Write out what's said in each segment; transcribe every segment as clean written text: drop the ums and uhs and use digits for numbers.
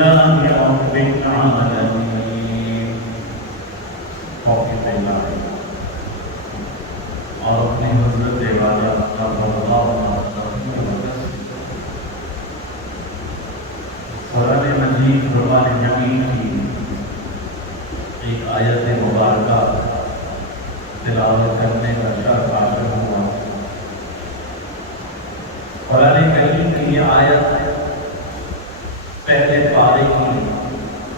لله رب العالمين توفیق اللہ اور اپنی حضرت والا کا قرآن مجید قرآن حکیم کی ایک آیت مبارکہ تلاوت کرنے کا شرف حاصل ہوا۔ قرآن کریم کی یہ آیت پہلے پارے کی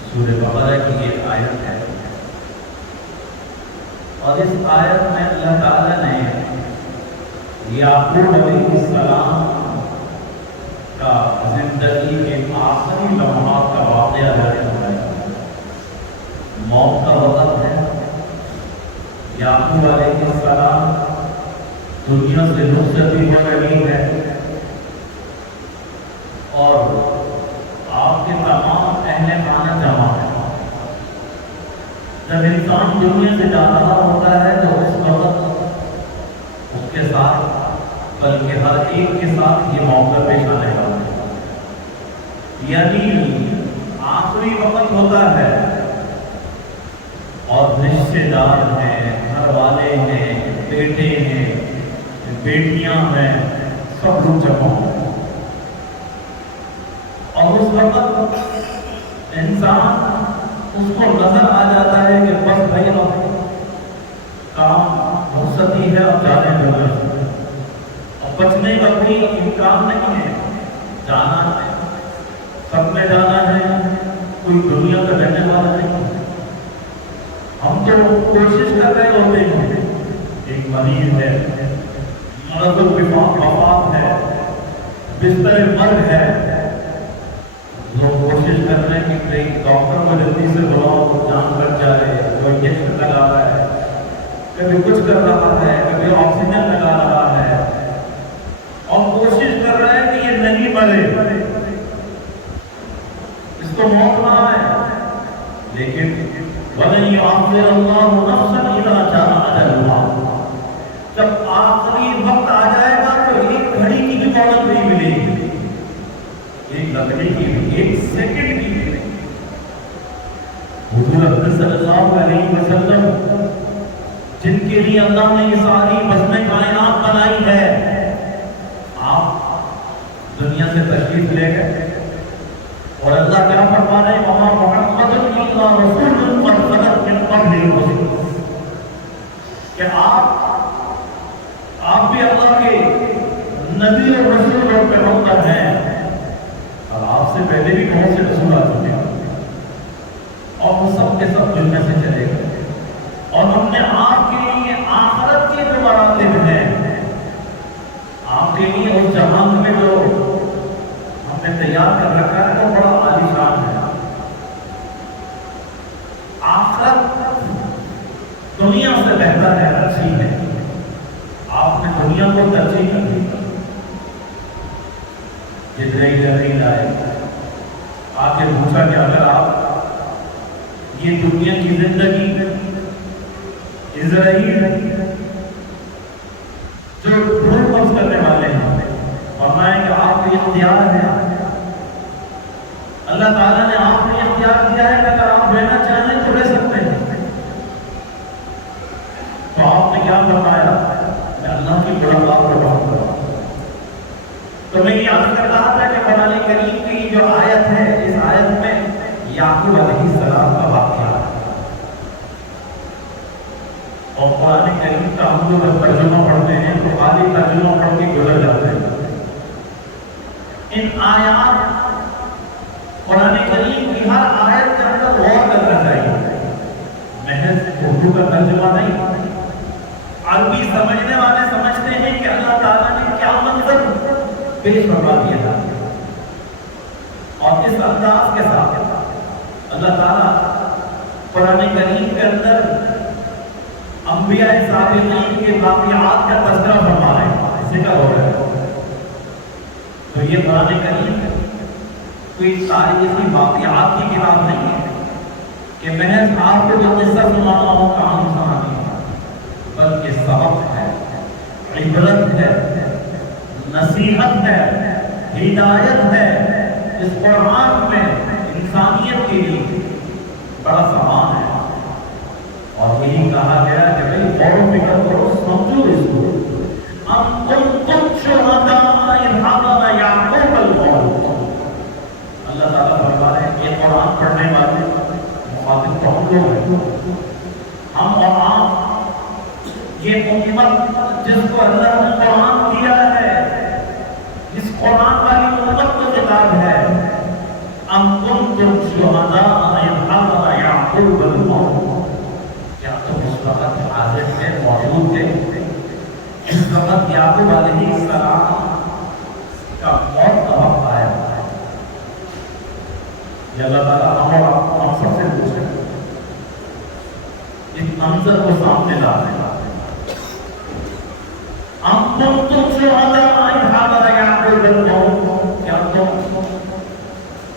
سورہ بقرہ کی ایک آیت ہے، اور اس آیت میں اللہ تعالیٰ نے یعقوب علیہ السلام کا زندگی کے آخری لمحات کا واقعہ بیان کیا۔ موت کا وقت ہے، یعقوب علیہ السلام دنیا سے رخصتی ہو رہی ہے، اور آپ کے تمام اہل خانہ جمع ہے۔ جب انسان دنیا سے جا رہا ہوتا ہے تو اس وقت اس کے ساتھ بلکہ ہر ایک کے ساتھ یہ موقع پیش آنے والا ہے، یعنی آخری وقت ہوتا ہے، اور رشتے دار ہیں، گھر والے ہیں، بیٹے ہیں، بیٹیاں ہیں، سب لوگ جمع ہیں، اور اس وقت انسان اس کو نظر آ جاتا ہے کہ بس بھائی اب کام رخصتی ہے، اب جانے لگا، اب بچنے کا کوئی امکان نہیں ہے، جانا ہے، سب میں جانا ہے، کوئی دنیا کا رہنے والا نہیں ہے۔ ہم تو کوشش کر رہے ہوتے ہیں، ایک مریض ہے، مرض وفات ہے، بستر مرگ ہے، لوگ کوشش کر رہے ہیں کہ ڈاکٹر کو جلدی سے بلاؤ، جان بچ جائے، وہ انجیکشن لگا رہا ہے، کبھی کچھ کر رہا ہے، کبھی آکسیجن لگا رہا ہے، اور کوشش کر رہا ہے کہ یہ نہیں مرے، اس کو موت نہ آئے، لیکن وَلَن يُؤَخِّرَ اللَّهُ نَفْسًا إِذَا جَاءَ أَجَلُهَا، جب آخری وقت آ جائے گا تو ایک گھڑی کی بھی مہلت نہیں ملے گی، ایک لمحے کی بھی، ایک سیکنڈ کی بھی۔ حضور اکرم صلی اللہ علیہ وسلم جن کے لیے اللہ نے یہ ساری بزم کائنات بنائی ہے، آپ دنیا سے تشریف لے گئے، اور اللہ کیا فرما رہے ہیں؟ وَمَا مُحَمَّدٌ إِلَّا رَسُولٌ قَدْ خَلَتْ مِن قَبْلِهِ الرُّسُلُ، کہ آپ بھی اللہ کے نبی اور رسول اور پیغمبر ہیں، اور آپ سے پہلے بھی بہت سے رسول آ چکے ہیں، اور وہ سب کے سب دنیا سے چلے گئے، اور ہم نے آپ کے لیے آخرت کے جو مراتب ہیں، آپ کے لیے اس جہان میں جو ہم نے تیار کر رکھا ہے وہ بڑا عالی شان ہے۔ آخرت دنیا سے بہتر ہے، اچھی ہے، آپ نے دنیا کو ترجیح نہیں دی۔ جبرائیل آئے، آ کے پوچھا کہ اگر آپ یہ دنیا کی زندگی اسرائیل جو روح قبض کرنے والے ہیں، فرمائیں کہ آپ کو اختیار ہے، اللہ تعالیٰ نے آپ کو اختیار دیا ہے کہ اگر آپ رہنا چاہیں تو رہ سکتے ہیں، تو آپ نے کیا فرمایا؟ میں اللہ کی بڑا بات کروں۔ تو میں یہ عرض کر رہا تھا کہ قرآن کریم کی جو آیت ہے، اس آیت میں یعقوب علیہ السلام کا واقعہ ہے، اور قرآن کریم کا ہم جو ترجمہ پڑھتے ہیں تو خالی ترجمہ پڑھ کے گزر جاتے ہیں۔ ان آیات قرآن کریم کی ہر آیت کے اندر غور کرنا چاہیے، محض اردو کا ترجمہ نہیں۔ عربی سمجھنے والے سمجھتے ہیں کہ اللہ تعالیٰ نے کیا منظر پیش فرما دیا تھا، اور اس انداز کے ساتھ اللہ تعالیٰ قرآن کریم کے اندر انبیاء سابقین کے واقعات کا تذکرہ فرما رہے ہیں، ذکر ہو رہا ہے۔ تو یہ قرآن کریم کوئی تاریخی واقعات کی کتاب نہیں ہے کہ محض آپ کو جو قصہ سنانا ہو کہانی سنانی ہے، بلکہ سبق ہے، عبرت ہے، نصیحت ہے، ہدایت ہے۔ اس قرآن میں انسان غور و فکر کرو، سمجھو اس کو. ام کنتم شہداء اذ حضر یعقوب الموت. اللہ تعالیٰ فرما رہے ہیں یہ قرآن پڑھنے والے مخاطب تو ہم لوگ ہیں، ہم اور آپ، یہ امت جس کو اللہ نے قرآن دیا ہے، اس قرآن والی امت کو خطاب ہے. ام کنتم شہداء اذ حضر یعقوب الموت. کیا تم اس وقت حاضر تھے، موجود تھے اس وقت یعقوب علیہ السلام کا موت کا وقت آیا؟ یہ اللہ تعالیٰ ہم سب سے پوچھے، اس منظر کو سامنے لا دیں. ام کنتم شہداء اذ حضر یعقوب الموت. کیا تم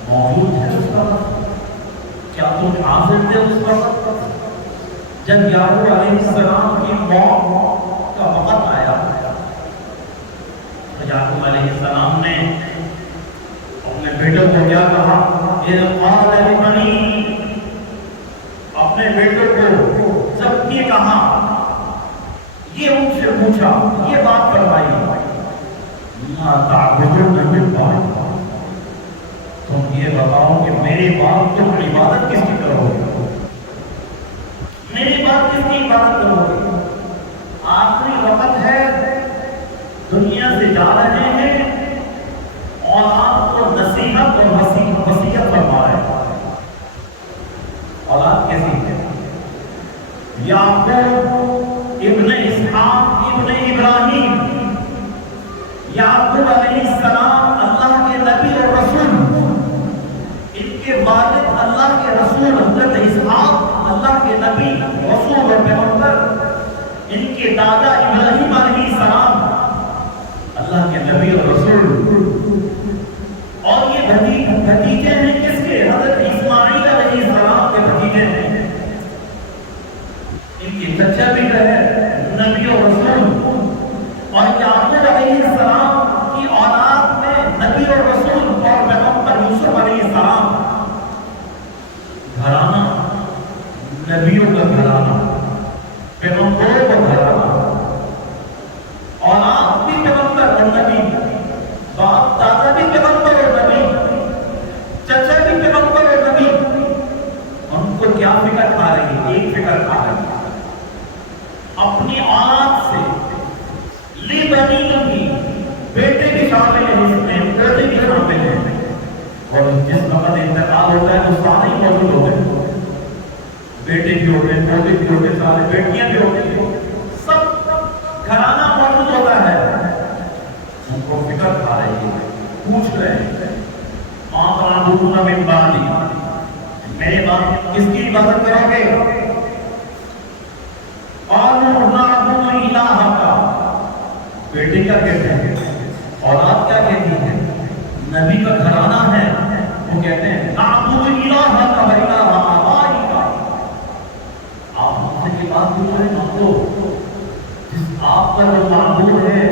موجود تھے اس وقت؟ کیا تم حاضر تھے اس وقت جب یعقوب علیہ السلام کی موت کا وقت آیا؟ تو یعقوب علیہ السلام نے اپنے بیٹوں کو کیا کہا؟ قال لبنی، اپنے بیٹوں کو جب یہ کہا، یہ ان سے پوچھا، یہ بات فرمائی، ما تعبدون من بعد. تم یہ بتاؤ کہ میرے بعد تم عبادت کس کی کرو گے؟ میری بعد کس کی عبادت کرو گے؟ آخری وقت ہے، دنیا سے جا رہے ہیں اور آپ کو نصیحت اور وصیت فرما رہے ہیں. اولاد کیسی ہے؟ یعقوب ابن اسحاق ابن ابراہیم، یعقوب علیہ السلام اللہ کے نبی اور رسول، ان کے والد اللہ کے رسول حضرت اسحاق اللہ کے نبی رسول اور پیغمبر، ان کے دادا ابراہیم علیہ السلام اللہ کے نبی اور رسول، اور یہ بھتیجے ہیں کس کے؟ حضرت اسماعیل علیہ السلام کے بھتیجے ہیں. ان کی چچا بھی ہے نبی اور رسول، اور یعقوب علیہ السلام کی اولاد میں نبی اور رسول اور پیغمبر یوسف علیہ السلام. گھرانہ نبیوں کا گھرانہ، پیغمبروں کا گھرانہ، اولاد بھی پیغمبر اور نبی، باپ دادا بھی پیغمبر اور نبی، چچا بھی پیغمبر اور نبی. ان کو کیا فکر کھا رہی ہے؟ ایک فکر کھا رہی ہے اپنی اولاد سے. لبنی بھی، بیٹے بھی شامل ہیں اس میں، بیٹے بھی شامل ہیں، اور جس وقت انتقال ہوتا ہے تو سارے ہی موجود ہوتے ہیں. بیٹے بھی ہوتے ہیں، پوتے بھی ہوتے ہیں، سارے بیٹیاں بھی ہوتی ہیں، سب گھرانہ موجود ہوتا ہے. ان کو فکر کھا رہی ہے، پوچھ رہے ہیں آپ تعبدون من بعدی، میرے بعد کس کی عبادت کرو گے؟ قالوا نعبد الہک، بیٹے کیا کہتے ہیں، اولاد کیا کہتی ہے، نبی کا گھرانہ ہے، وہ کہتے ہیں نعبد الہک و الہ آبائک. آپ ہم سے یہ بات پوچھ رہے ہیں تو جس آپ کا جو معبود ہے،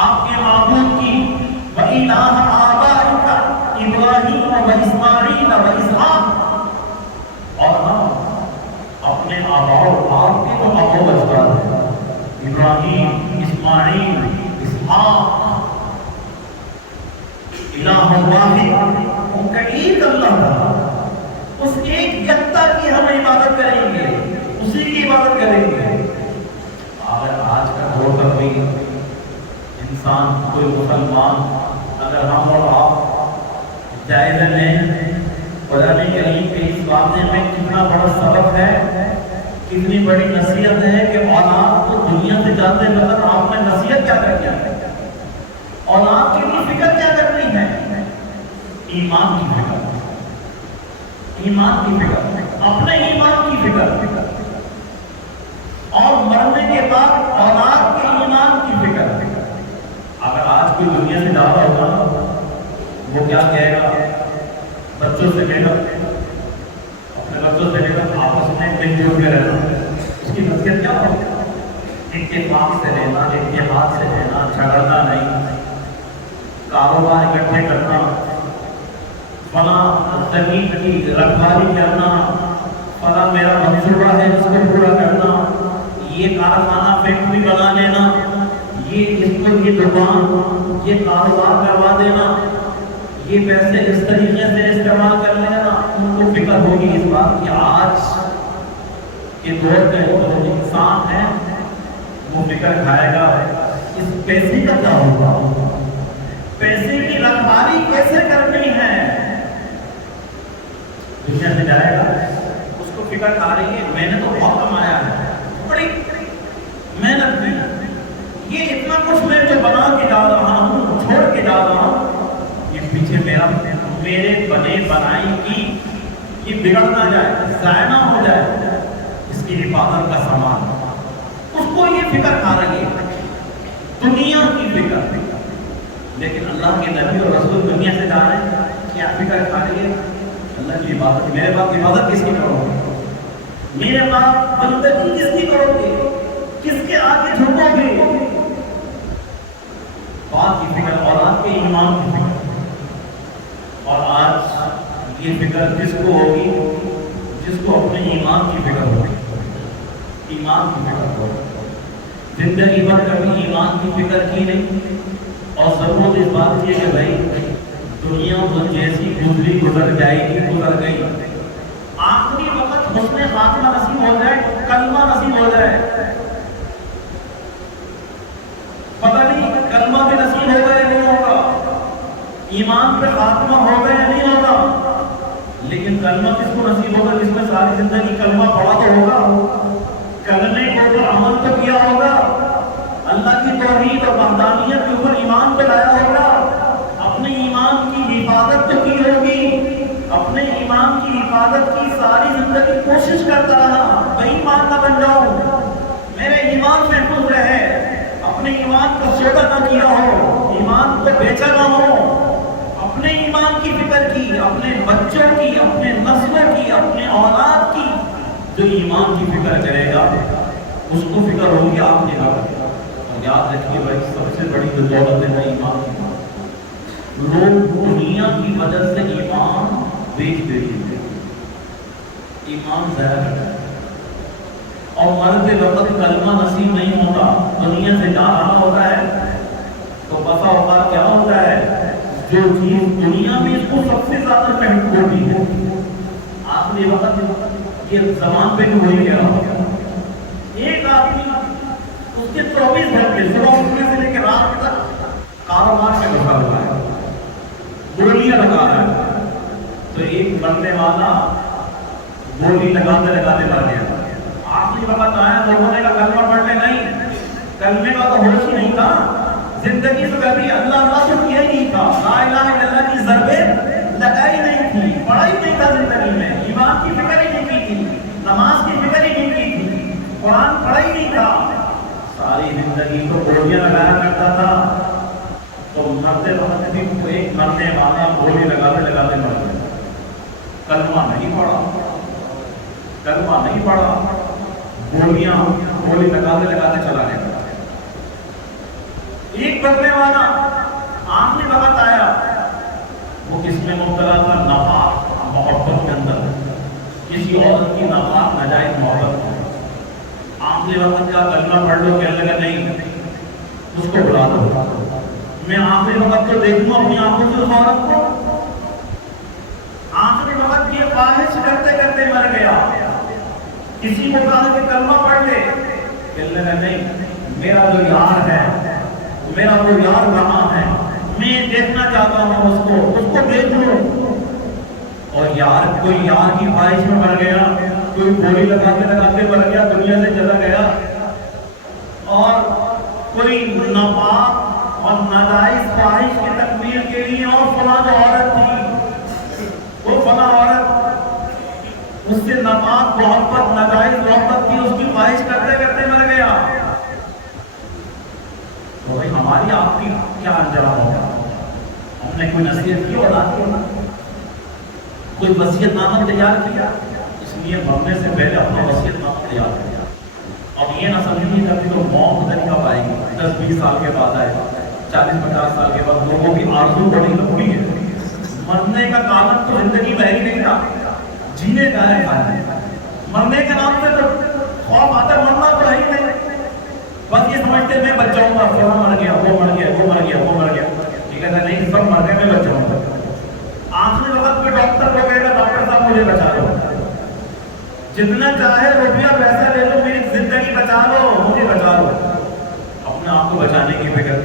آپ کے معبود کی وَإِلَٰهَ آبَائِكَ إِبْرَاهِيمَ وَإِسْمَاعِيلَ وَإِسْحَاقَ. اور ہم اپنے آبا و آپ کے جو آبا و اجداد ہیں، ابراہیم، اسماعیل، اسحاق، الہ واحد، ان کا ایک اللہ تھا، اس ایک یکتا کی ہم عبادت کریں گے، اسی کی عبادت کریں گے. اگر آج کا دور کا کوئی انسان، کوئی مسلمان، اگر ہم اور آپ جائزہ لیں قرآن کریم کے اس واقعے میں کتنا بڑا سبق ہے، کتنی بڑی نصیحت ہے کہ اولاد کو دنیا سے جاتے وقت آپ نے نصیحت کیا کرنی ہے، اولاد کے لیے فکر کیا کرنی ہے؟ ایمان کی فکر، ایمان کی فکر، اپنے ایمان کی فکر، اور مرنے کے بعد اولاد کے ایمان کی فکر. اگر آج کوئی دنیا سے جا رہا ہوگا وہ کیا کہے گا؟ بچوں سے مل کر، اپنے بچوں سے مل کر آپس میں مل جل کے رہنا، اس کی نصیحت کیا ہوگی؟ اتفاق سے رہنا، اتحاد سے رہنا، جھگڑنا نہیں، کاروبار اکٹھے کرنا، فلاں زمین کی رکھوالی کرنا، فلاں میرا منصوبہ ہے اس کو پورا کرنا، یہ کارخانہ فیکٹری بنا لینا، یہ دکان، یہ کاروبار کروا دینا، یہ پیسے اس طریقے سے استعمال کر لینا، ان کو فکر ہوگی اس بات کہ آج کے دور میں جو انسان ہے وہ فکر کھائے گا اس پیسے کا کیا ہوگا، پیسے کی رکھوالی کیسے کرنی ہے۔ دنیا سے جائے گا، اس کو فکر کھا رہی ہے میں نے تو بہت کمایا ہے، بڑی محنت کی، یہ اتنا کچھ میں جو بنا کے جا رہا ہوں، چھوڑ کے جا رہا ہوں، یہ پیچھے میرے بنے بنائی کی یہ بگڑ نہ جائے، ضائع نہ ہو جائے، اس کی حفاظت کا سامان، اس کو یہ فکر کھا رہی ہے، دنیا کی فکر۔ لیکن اللہ کے نبی اور رسول دنیا سے جا رہے ہیں، کیا فکر کھا رہی ہے؟ اللہ کی عبادت۔ میرے باپ عبادت کس کی کرو گے؟ میرے باپ بندگی کس کی کرو گے؟ کس کے آگے جھکو گے؟ باپ کی فکر، اولاد کے ایمان کی فکر۔ اور آج یہ فکر کس کو ہوگی؟ جس کو اپنے ایمان کی فکر ہوگی، ایمان کی فکر ہوگی۔ زندگی بھر کبھی ایمان کی فکر کی نہیں، اور ضرورت اس بات کی ہے کہ بھائی دنیا وہ جیسی گزر جائے گی، گزر گئی، آخری وقت حسن خاتمہ نصیب ہو جائے، کلمہ نصیب ہو جائے، پتہ نہیں کلمہ بھی نصیب ہوگا یا نہیں ہوگا، ایمان پہ خاتمہ ہوگا یا نہیں ہوگا، لیکن کلمہ کس کو نصیب ہوگا؟ جس میں ساری زندگی کلمہ پڑھا تو ہوگا، کلمے کے اوپر عمل تو کیا ہوگا، اللہ کی توحید اور وحدانیت کے اوپر ایمان پہ لایا ہوگا، اپنے ایمان کی حفاظت تو کی ہوگی، اپنے ایمان کی حفاظت کی ساری زندگی کوشش کرتا رہا، بے ایمان نہ بن جاؤں، میرے ایمان محفوظ رہے، اپنے ایمان کو سودا نہ کیا ہو، ایمان کو بیچا نہ ہو، اپنے ایمان کی فکر کی، اپنے بچوں کی، اپنے نسلوں کی، اپنے اولاد کی۔ جو ایمان کی فکر کرے گا اس کو فکر ہوگی آپ کے گھر۔ اور یاد رکھیے بھائی، سب سے بڑی جو دولت ہے ایمان کی۔ لوگ دنیا کی وجہ سے ایمان بیچ دیتے ہیں، ایمان ضائع کرتے ہیں، اور مرتے وقت کلمہ نصیب نہیں ہوتا، دنیا سے جا رہا ہوتا ہے، تو بسا اوقات کیا ہوتا ہے، جو چیز دنیا میں اس کو سب سے زیادہ محبوب ہوتی ہے، آخری وقت یہ زمان پہ بھی وہی کہہ رہا ہوگا۔ ایک آدمی اس کے 24 گھنٹے صبح اٹھنے سے لے کے رات تک کاروبار میں گھسا ہوا ہے، بولیاں لگا رہا ہے، تو ایک بننے والا بولی لگاتے لگاتے مر گیا۔ آخری وقت آیا تو انہوں نے کہا کلمہ پڑھ لے، نہیں، کلمے کا تو ہوش ہی نہیں تھا، زندگی سے کبھی اللہ اللہ تو کیا ہی نہیں تھا، لا الہ الا اللہ کی ضربیں لگائی نہیں تھی، پڑھا ہی نہیں تھا زندگی میں، ایمان کی فکر ہی نہیں کی تھی، نماز کی فکر ہی نہیں کی تھی، قرآن پڑھا ہی نہیں تھا، ساری زندگی تو بولیاں لگایا کرتا تھا، تو مرتے وقت بھی ایک مرنے والا بولی لگاتے لگاتے مر گیا، کلمہ نہیں پڑھا، کلمہ نہیں پڑھا، بولی لگاتے لگاتے چلا گیا۔ ایک بننے والا آخری وقت آیا، وہ کس میں مبتلا تھا؟ ناپاک محبت کے اندر، کسی عورت کی ناپاک ناجائز محبت میں۔ آخری وقت کا کلمہ پڑھ لو، کہنے لگا نہیں، اس کو بلا دو، میں آخری وقت تو دیکھوں اپنی آنکھوں سے اس عورت کو۔ آخری وقت یہ خواہش کرتے کرتے مر گیا۔ کسی کو کہا کہ کلمہ پڑھ لے، کہنے لگا نہیں، میرا جو یار ہے، میرا وہ یار کہاں ہے، میں دیکھنا چاہتا ہوں اس کو دیکھ لوں۔ اور کوئی یار کی خواہش میں مر گیا، کوئی گولی لگاتے لگاتے مر گیا، دنیا سے چلا گیا، اور کوئی ناپاک اور ناجائز خواہش کی تکمیل کے لیے اور فلاں عورت تھی، وہ فلاں عورت اس سے ناپاک محبت، ناجائز محبت تھی، اس کی خواہش کرتے کرتے مر گیا۔ تو بھائی ہماری آپ کی کیا انجام ہوگا؟ ہم نے کوئی نصیحت کی اور آپ کو کوئی وصیت نامہ تیار کیا؟ اس لیے مرنے سے پہلے اپنا وصیت نامہ تیار کیا۔ اب یہ نہ سمجھیے کہ تو موت پتہ نہیں کب آئے گی، 10-20 سال کے بعد آئے، 40-50 سال کے بعد۔ لوگوں کی آرزو بڑی لمبی ہے، مرنے کا کالم تو زندگی میں ہی نہیں تھا، جینے کا ہے۔ مرنے کے نام سے تو خوف آتا، مرنا تو ہے ہی نہیں۔ سمجھتے میں بچ جاؤں گا، فلاں مر گیا، وہ مر گیا، وہ مر گیا، وہ مر گیا، یہ کہتا نہیں سب مر گئے میں بچ جاؤں گا۔ آخری وقت پہ ڈاکٹر کو کہے گا ڈاکٹر صاحب مجھے بچا لو، جتنا چاہے روپیہ پیسہ لے لو، میری زندگی بچا لو، مجھے بچا لو، اپنے آپ کو بچانے کی فکر۔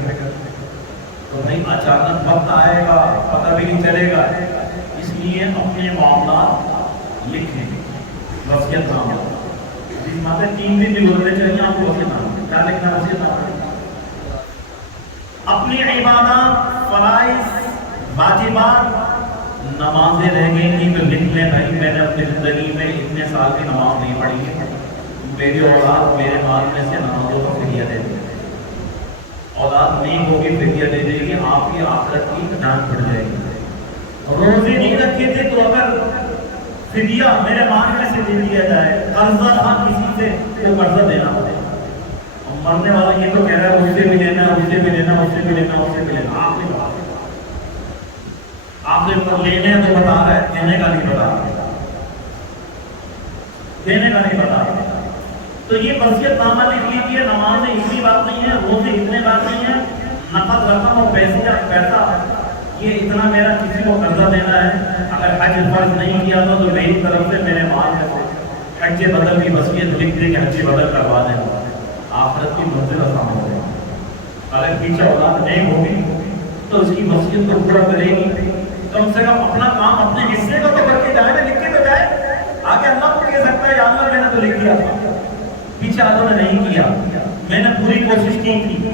تو بھائی اچانک وقت آئے گا، پتہ بھی نہیں چلے گا، اس لیے اپنے معاملات لکھیں، وصیت نامہ۔ جس ماتے 3 دن بھی گزرنے چاہیے آپ کو وصیت نامہ کیا لکھنا ہے؟ وصیت نامہ اپنی عبادات، فرائض، واجبات، نمازیں رہ گئی تھی تو لکھ لیں بھائی میں نے اپنی زندگی میں اتنے سال کی نماز نہیں پڑھی ہے، میری اولاد میرے مال میں سے نمازوں کا فدیہ دے دے، اولاد نہیں ہوگی فدیہ دے دے گی، آپ کی آخرت کی جان چھڑ جائے گی۔ روزے نہیں رکھے تھے تو اگر فدیہ میرے مال میں سے دے دیا جائے، قرضہ تھا کسی سے تو قرضہ دینا پڑے، اور مرنے والا یہ تو کہہ رہا ہے اس سے بھی لینا، اس سے بھی لینا، اس سے بھی لینا، اس سے بھی لینا، آپ نے بتا آپ نے لینے تو بتا رہا ہے، دینے کا نہیں بتا رہا، دینے کا نہیں بتا رہا۔ تو یہ وصیت نامہ لکھ لیجیے، نمازیں اتنی بات نہیں ہے، روزے اتنے بات نہیں ہے، نقد رقم اور پیسہ یہ اتنا میرا کسی کو قرضہ دینا ہے، اگر حج فرض نہیں کیا تو میری طرف سے میرے مال میں حج بدل کی وصیت لکھ دے کہ حج بدل کروا دیں، آخرت کی منزل آسان ہو جائے۔ اگر پیچھے اولاد نہیں ہوگی تو اس کی وصیت کو پورا کرے گی، کم سے کم اپنا کام اپنے حصے کو تو کر کے جائے نا، لکھ کے تو جائے، آگے اللہ کو کہہ سکتا ہے یا اللہ میں نے تو لکھ دیا تھا، پیچھے آدھوں نے نہیں کیا، میں نے پوری کوشش کی تھی،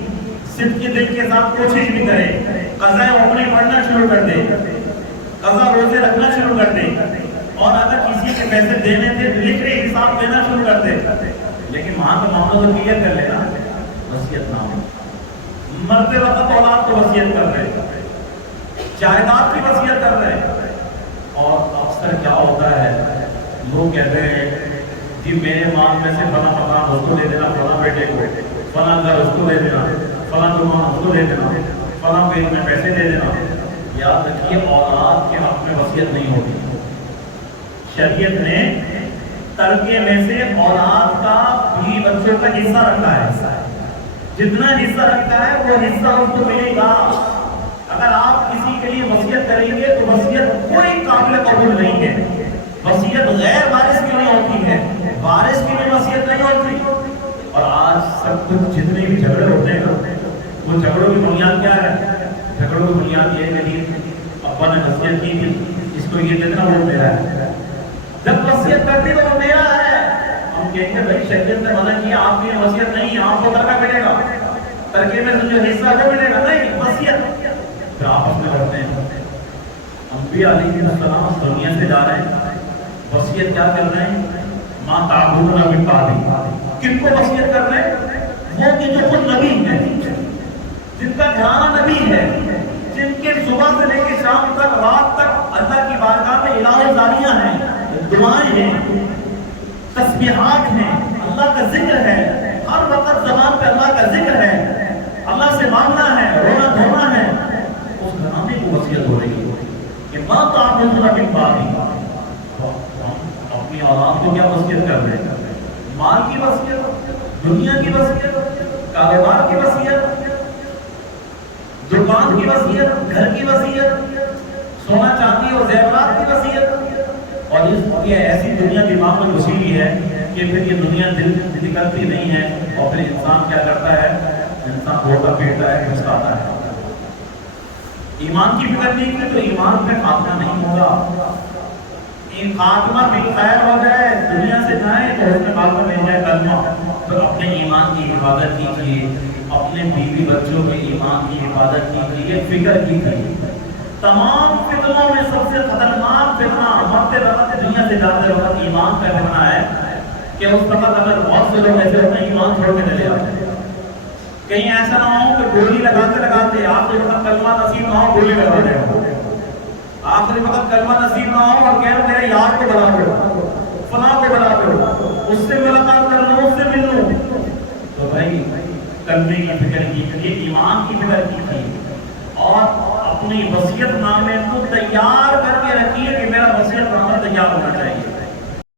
صدق کے دل کے ساتھ کوشش بھی کرے، قضاء عمریں پڑھنا شروع کر دے، قضا روزے رکھنا شروع کر دے، اور اگر کسی کے پیسے دینے تھے لکھ کے حساب دینا شروع کر دے، لیکن وہاں کا معاملہ تو کلیئر کر لینا، وصیت نامہ۔ مرتے وقت اولاد کو وصیت کر رہے، جائیداد کی وصیت کر رہے ہیں، اور اکثر کیا ہوتا ہے لوگ کہتے ہیں کہ میرے مال میں سے فلاں مکان اس کو دے دینا، فلاں بیٹے کو، فلاں گھر اس کو دے دینا، فلاں دکان اس کو دے دینا، فلاں بیچ میں پیسے دے دینا۔ یاد رکھیے اولاد کے حق میں وصیت نہیں ہوتی، شریعت نے ترکے میں سے اولاد کا بھی بچوں کا حصہ رکھا ہے، جتنا حصہ رکھتا ہے وہ حصہ اس کو ملے گا۔ اگر آپ کسی کے لیے وصیت کریں گے تو وصیت کوئی قابل قبول نہیں ہے، وصیت غیر وارث کے لیے ہوتی ہے، وارث کے لیے وصیت نہیں ہوتی۔ اور آج سب کچھ جتنے بھی جھگڑے ہوتے ہیں وہ جھگڑوں کی بنیاد کیا ہے؟ جھگڑوں کی بنیاد یہ ہے کہ ابا نے وصیت کی تھی اس کو یہ دینا، وہ میرا ہے، جب وصیت کرتی تو وہ میرا ہے، ہم کہیں گے بھائی شریعت نے منع کیا، آپ کی وصیت نہیں ہے، آپ کو ترکہ ملے گا، ترکے میں سے جو حصہ وہ ملے گا، نہیں وصیت۔ پھر آپس میں لڑتے ہیں، انبیاء علیہ السلام اس دنیا سے جا رہے ہیں، وصیت کیا کر رہے ہیں؟ ماں تعبدون من بعدی، کن کو وصیت کر رہے ہیں؟ وہ کہ جو خود نبی ہیں، جن کا گھرانہ نبی ہے، جن کے صبح سے لے کے شام تک رات تک اللہ کی بارگاہ میں الہ زاریاں ہیں، دعائیں ہیں، تسبیحات ہیں، اللہ کا ذکر ہے، ہر وقت زبان پہ اللہ کا ذکر ہے، اللہ سے مانگنا ہے، رونا دھونا ہے، اس گھرانے کو وصیت ہو رہی ہے کہ ماں تعبدون من بعدی۔ اپنی اولاد کو کیا وصیت کر رہے ہیں؟ مال کی وصیت، دنیا کی وصیت، کاروبار کی وصیت، دکان کی وصیت، گھر کی وصیت، سونا چاندی اور زیورات کی وصیت۔ اور اس یہ ایسی دنیا دماغ میں گھسی ہوئی ہے کہ پھر یہ دنیا دل نکلتی نہیں ہے، اور پھر انسان کیا کرتا ہے؟ انسان دھوکہ پیٹتا ہے، پھنساتا ہے۔ ایمان کی فکر نہیں کی تو ایمان پہ خاتمہ نہیں ہوگا، خاتمہ بھی خیر ہو جائے، دنیا سے جائیں تو اس میں خاتمہ مل جائے کلمہ، تو اپنے ایمان کی حفاظت کیجیے، اپنے بیوی بچوں کے ایمان کی حفاظت کیجیے، فکر کیجیے۔ تمام فتنوں میں سب سے خطرناک فتنہ مرتے وقت دنیا سے جاتے وقت ایمان کا فتنہ ہے کہ اس وقت اگر بہت سے لوگ ایسے اپنا ایمان چھوڑ کے چلے جاتے ہیں، کہیں ایسا نہ ہو کہ گولی لگاتے لگاتے آخری وقت کلمہ نصیب نہ ہو، گولی لگا رہے ہو، آخری وقت کلمہ نصیب نہ ہو اور کہہ میرے یار کو بلا دو، فلاں کو بلا دو، اس سے ملاقات کر لوں، اس سے مل لوں۔ تو بھائی کلمے کی فکر کیجیے، ایمان کی فکر کیجیے، اور اپنی وصیت نامے کو تیار کر کے رکھیے کہ میرا وصیت نامہ تیار ہونا چاہیے۔